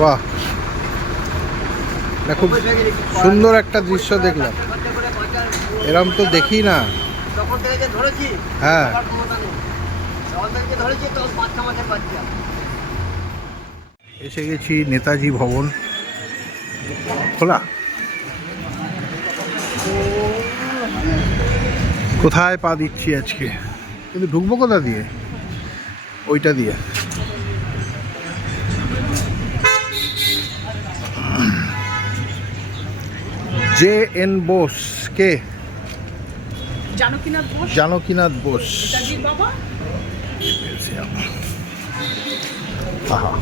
বাহ, খুব সুন্দর একটা দৃশ্য দেখলাম, এরম তো দেখি না। হ্যাঁ, এসে গেছি নেতাজি ভবন। খোলা? কোথায় পা দিচ্ছি আজকে, কিন্তু ঢুকবো কোথা দিয়ে? ওইটা দিয়ে। জে এন বোস কে? জানকীনাথ বোস। আহা,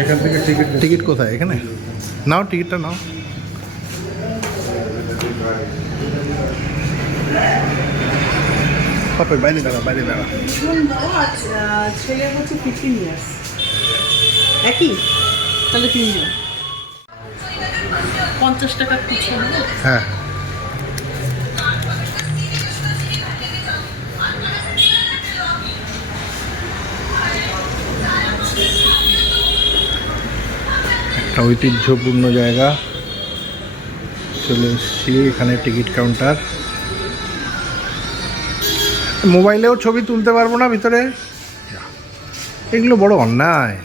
এখান থেকে টিকিট কোথায়? এখানে নাও, টিকিটটা নাও। বাইরে দাঁড়া, বাইরে দাঁড়া। ছেলে হচ্ছে 15 ইয়ার্স। একই তাহলে 3 জন। 50 টাকা খুচরো। হ্যাঁ, একটা ঐতিহ্যপূর্ণ জায়গা চলে এসেছি। এখানে টিকিট কাউন্টার। মোবাইলেও ছবি তুলতে পারবো না ভিতরে, এগুলো বড় অন্যায়।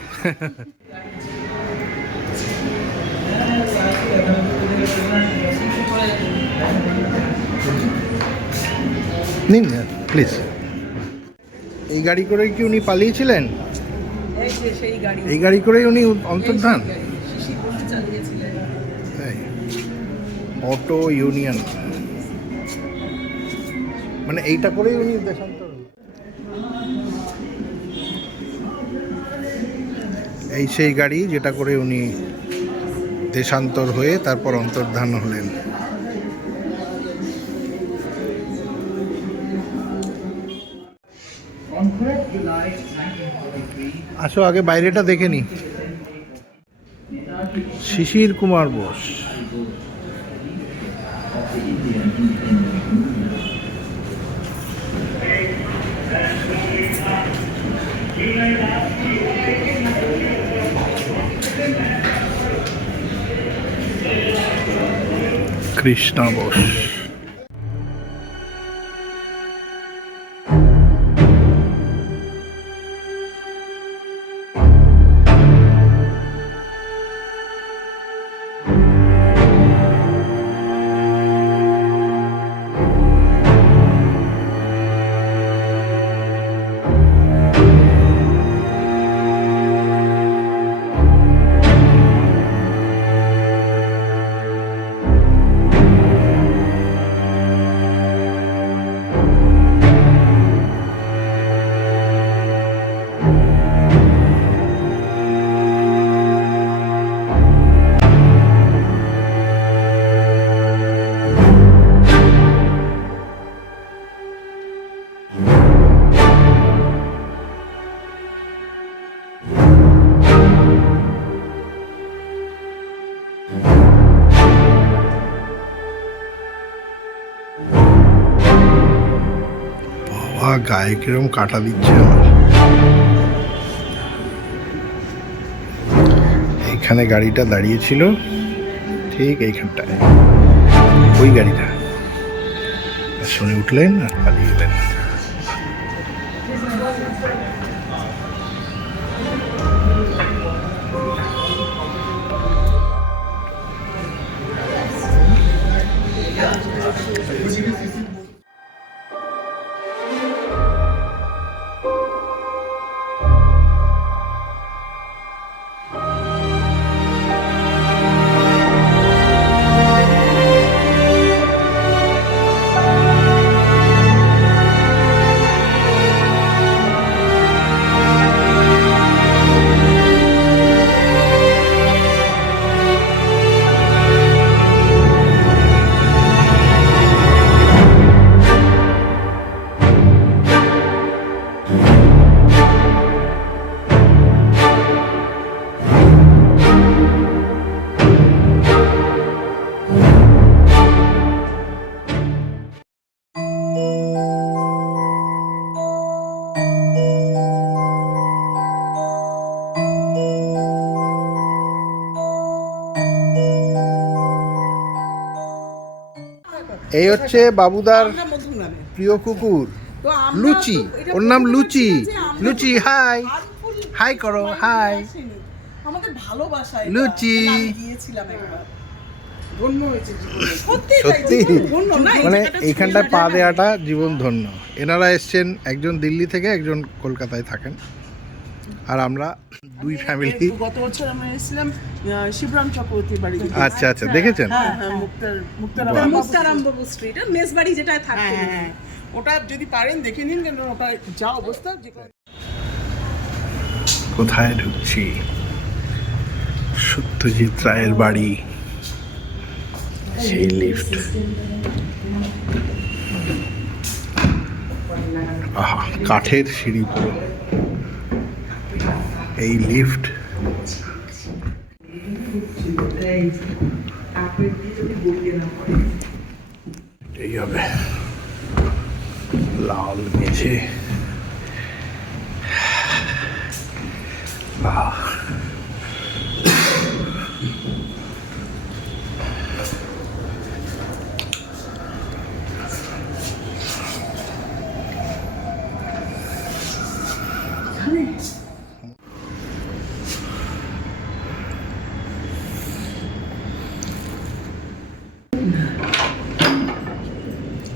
নিন প্লিজ। এই গাড়ি করে কি উনি পালিয়েছিলেন? এই গাড়ি করেই উনি অন্তর্ধান। অটো ইউনিয়ন, মানে এইটা করেই উনি দেশান্তর। এই সেই গাড়ি যেটা করে উনি দেশান্তর হয়ে তারপর অন্তর্ধান হলেন। আসো আগে বাইরেটা দেখে নি। শিশির কুমার বোস। কৃষ্ণা বোস। গায়ে কিরম কাটা দিচ্ছে আমার। এইখানে গাড়িটা দাঁড়িয়েছিল, ঠিক এইখানটায়, ওই গাড়িটা। শুনে উঠলেন আর পালিয়ে গেলেন। এই হচ্ছে বাবুদার আমরা মধু নামে প্রিয় কুকুর তো আমরা লুচি। তো এটা ওর নাম বুঝতে লুচি। পারছি না যে আমরা লুচি, হাই। harmful হাই করো, মানুষ হাই। আসেনি। আমাদের ভালোবাসা এটা। লুচি। আমি গিয়েছিলাম একবার ধন্য হয়েছে জীবনে সত্যি সত্যি? ধন্য না এই মানে জায়গাটা এইখানটায় ছিল পা না। দেওয়াটা জীবন ধন্য। এনারা এসছেন, একজন দিল্লি থেকে, একজন কলকাতায় থাকেন, আর আমরা দুই ফ্যামিলি। গত বছর আমরা এসেছিলাম শিবরাম চক্রবর্তীর বাড়িতে। আচ্ছা আচ্ছা, দেখেছেন? হ্যাঁ হ্যাঁ মুক্তারাম বাবু স্ট্রিট মেসবাড়ি যেটায় থাকে। হ্যাঁ ওটা যদি পারেন দেখে নিন, কেন ওটা যা অবস্থা যে কোথায় ঢুকছি? সত্যজিৎ রায়ের বাড়ি, সেই লিফট। আহা, কাঠের সিঁড়ি পুরো। এই লিফট। এই হবে লাল মেঝে। আহ,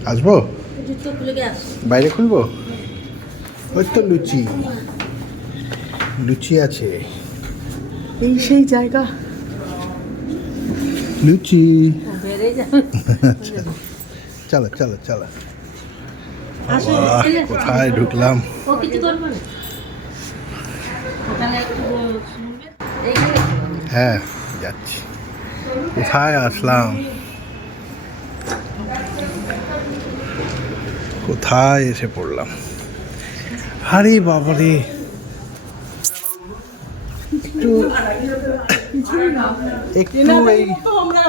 আসবো? বাইরে খুলবো? ওই তো লুচি, লুচি আছে। এই সেই জায়গা। লুচি। চলো চলো চলো। বাহ, কোথায় ঢুকলাম? হ্যাঁ যাচ্ছি। কোথায় আসলাম? কোথায় এসে পড়লাম? আরে বাবারে, একটু একটু এই তো আমরা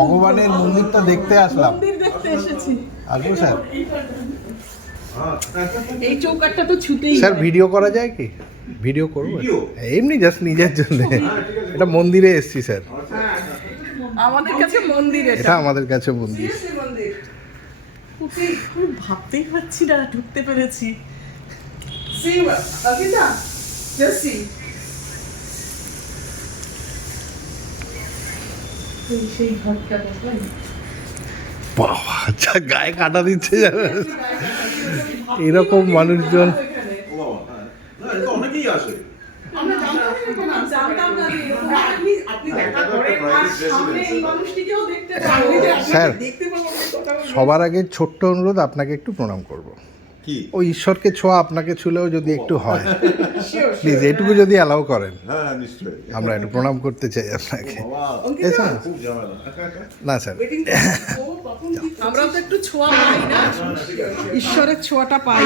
ভগবানের মন্দিরটা দেখতে আসলাম। মন্দির দেখতে এসেছি। আসবো স্যার? এই চৌকাটটা তো ছুটেই স্যার হয়। ভিডিও করা যায় কি? ভিডিও করবো এমনি জাস্ট নিজের জন্য। এটা মন্দিরে এসছি স্যার, আমাদের কাছে মন্দির এটা আমাদের কাছে মন্দির। মন্দির আমি ভাবতেই পারছি না ঢুকতে পেরেছি। See what? Akita, just see. সেই ঘরটা দেখবেন। বাবা, আচ্ছা গায়ে কাটা দিচ্ছে জানো, এরকম মানুষজন। অনেকেই আসে। আমরা জানতাম না যে এরকম আপনি দেখা করেন আর সামনে এই মানুষটিকেও দেখতে পারবেন যে আপনাকে স্যার, দেখতে পাবো বলে কথা বলবো। সবার আগে ছোট্ট অনুরোধ, আপনাকে একটু প্রণাম করব। কি? ওই ঈশ্বরকে ছোঁয়া আপনাকে ছুলেও যদি একটু হয়, Sure, প্লিজ এটুকু যদি অ্যালাউ করেন, হ্যাঁ নিশ্চয়ই। আমরা একটু প্রণাম করতে চাই আপনাকে। বাবা, এ স্যার? খুব ঝামেলা। না স্যার, waiting to go, তখন আমরাও তো একটু ছোঁয়া পাই না, ঈশ্বরের ছোঁয়াটা পাই।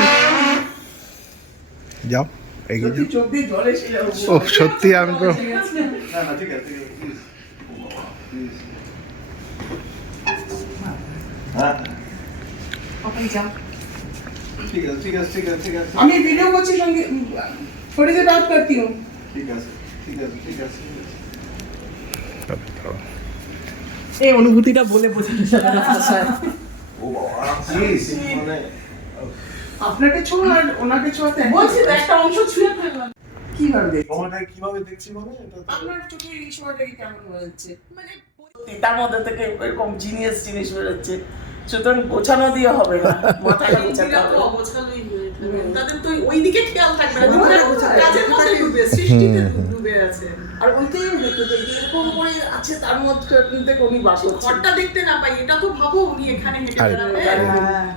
যাও এগিয়ে যাও। চোখ দিয়ে জল এসে যাবে। ও সত্যি, আমি তো না, না, ঠিক আছে, ঠিক আছে, please. হ্যাঁ, আপনি যান। ঠিক আছে, ঠিক আছে, ঠিক আছে, ঠিক আছে, আমি वीडियो করছি সঙ্গে थोड़ी देर बात करती हूँ। ঠিক আছে, ঠিক আছে, ঠিক আছে, ঠিক আছে। এই অনুভূতিটা বলে বোঝানো যাবে না ভাষায়। ও বাবা, please, মানে আপনাকে ছোঁয়া আর ওনাকে ছোঁয়াতে বলছি তো একটা অংশ ছুঁয়ে ফেললাম। কিভাবে দেখছেন? সময়টা কিভাবে দেখছি মানে এটা তো- আপনার চোখে এই সময়টাকে কেমন হয়েছে? মানে তার মধ্যে থেকে এরকম জিনিয়াস জিনিস বেরোচ্ছে, সুতরাং গোছানো দিয়ে হবে না, মাথাটা গোছাতে হবে। তাদের তো ওইদিকে খেয়াল থাকবে না, কাজের মধ্যে ডুবে, সৃষ্টিতে ডুবে আছে। আর ওইটাই দেখতে চাই যে এরকম করে আছে, তার মধ্যে উনি বাস করছেন। ঘরটা দেখতে না পাই, এটা তো ভাবো উনি এখানে হেঁটে আরে। বেড়াবে।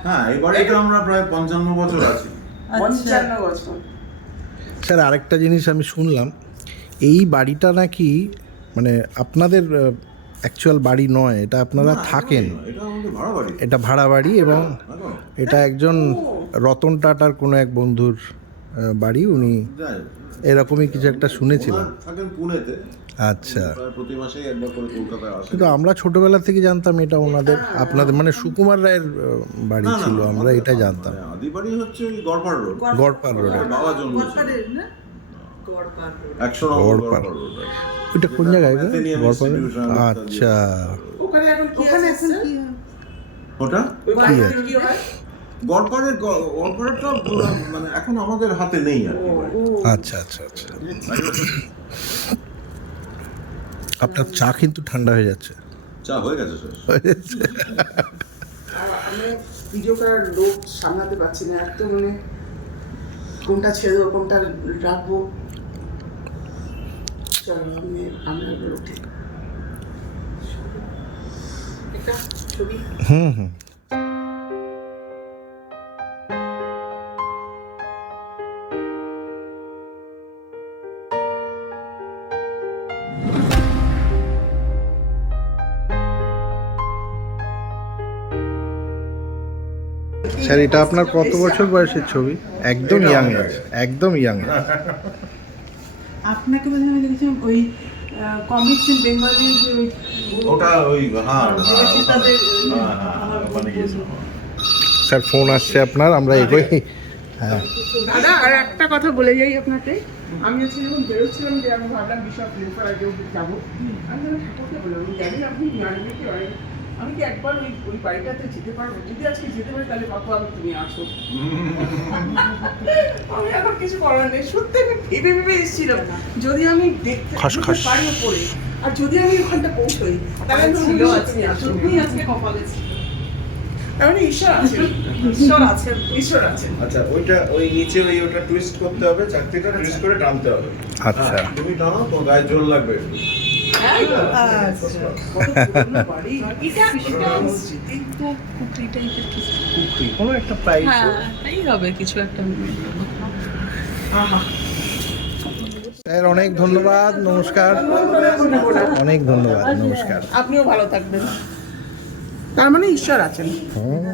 হ্যাঁ, এই বাড়িতে আমরা প্রায় 55 বছর আছি। 55 বছর। স্যার আরেকটা জিনিস আমি শুনলাম, এই বাড়িটা নাকি মানে আপনাদের অ্যাকচুয়াল বাড়ি নয়, এটা আপনারা না, থাকেন, এটা আমাদের ভাড়া বাড়ি। এটা ভাড়া বাড়ি, এবং দেখো, এটা একজন রতন টাটার কোনো এক বন্ধুর বাড়ি, উনি যাই, এরকমই কিছু একটা শুনেছিলাম। ওনার থাকেন পুনেতে। আচ্ছা, প্রায় প্রতি মাসেই একবার করে কলকাতায় আসেন। কিন্তু আমরা ছোটবেলা থেকে জানতাম এটা ওনাদের, আপনাদের মানে সুকুমার রায়ের বাড়ি না, না, ছিল, না, আমরা এটা জানতাম। মানে আদি বাড়ি হচ্ছে ওই গড়পাড় রোড। গড়পাড় রোডে। বাবা জন্মেছিল। 100 নম্বর গড়পাড়। গড়পাড় রোড। ওইটা কোন জায়গায় গো? Athenaeum গড়পাড়ে? Institution, আচ্ছা, ওখানে এখন কি আছে? ওটা ওই কি বাড়িতে আছে? কি হয়? গড়পড়েরটা মানে এখন আমাদের হাতে নেই আর কি ভাই। আচ্ছা আচ্ছা আচ্ছা। আপনার চা কিন্তু ঠান্ডা হয়ে যাচ্ছে। চা হয়ে গেছে স্যার। আমি ভিডিও করার লোক সামলাতে পারছি না, এত মানে কোনটা ছেড়ে দেবো কোনটা রাখবো। চলো আমরা উঠি একটা ছবি। হুম হুম। স্যার এটা আপনার কত বছর বয়সের ছবি? একদম ইয়াং আছে, একদম ইয়াং আছে। আপনাকে বোধহয় আমি দেখেছিলাম ওই কমিক্স ইন বেঙ্গলি যে ওই ওটা ওই হ্যাঁ দেবশ্রীতাদের, ওখানে গিয়েছিলাম। স্যার ফোন আসছে আপনার, আমরা এগোই। হ্যাঁ দাদা আর একটা কথা বলে যাই আপনাকে, আমি হচ্ছে যখন বেরোচ্ছিলাম যে আমি ভাবলাম বিশাল ফিল্মফেয়ার আগে যাবো, আমি যখন ঠাকুরকে বললাম আমি জানি আপনি জানবেন কি হয়, আমি কি একবার ওই ওই বাড়িটাতে যেতে পারবো? যদি আজকে যেতে পারি তাহলে বাপু আমি তুমি আসো। আমি এখন কিছু করার নেই, সত্যি আমি ভেবে ভেবে এসেছিলাম যদি আমি দেখতে খাস খাস। পারি উপরে, আর যদি আমি ওখানটা পৌঁছই তাহলে ছিল আজকে আসলেই আজকে কপালে ছিল। তার মানে ঈশ্বর আছেন, ঈশ্বর আছেন, ঈশ্বর আছেন। আচ্ছা ওইটা ওই নিচে ওই ওটা টুইস্ট করতে হবে, চাকতিটা টুইস্ট করে টানতে হবে। আচ্ছা। হ্যাঁ, তুমি টানো তো গায়ে জোর লাগবে একটু। কোনো একটা প্রাইস এই হবে কিছু একটা। স্যার অনেক ধন্যবাদ, নমস্কার। অনেক ধন্যবাদ, নমস্কার। আপনিও ভালো থাকবেন। তার মানে ঈশ্বর আছেন। হুম।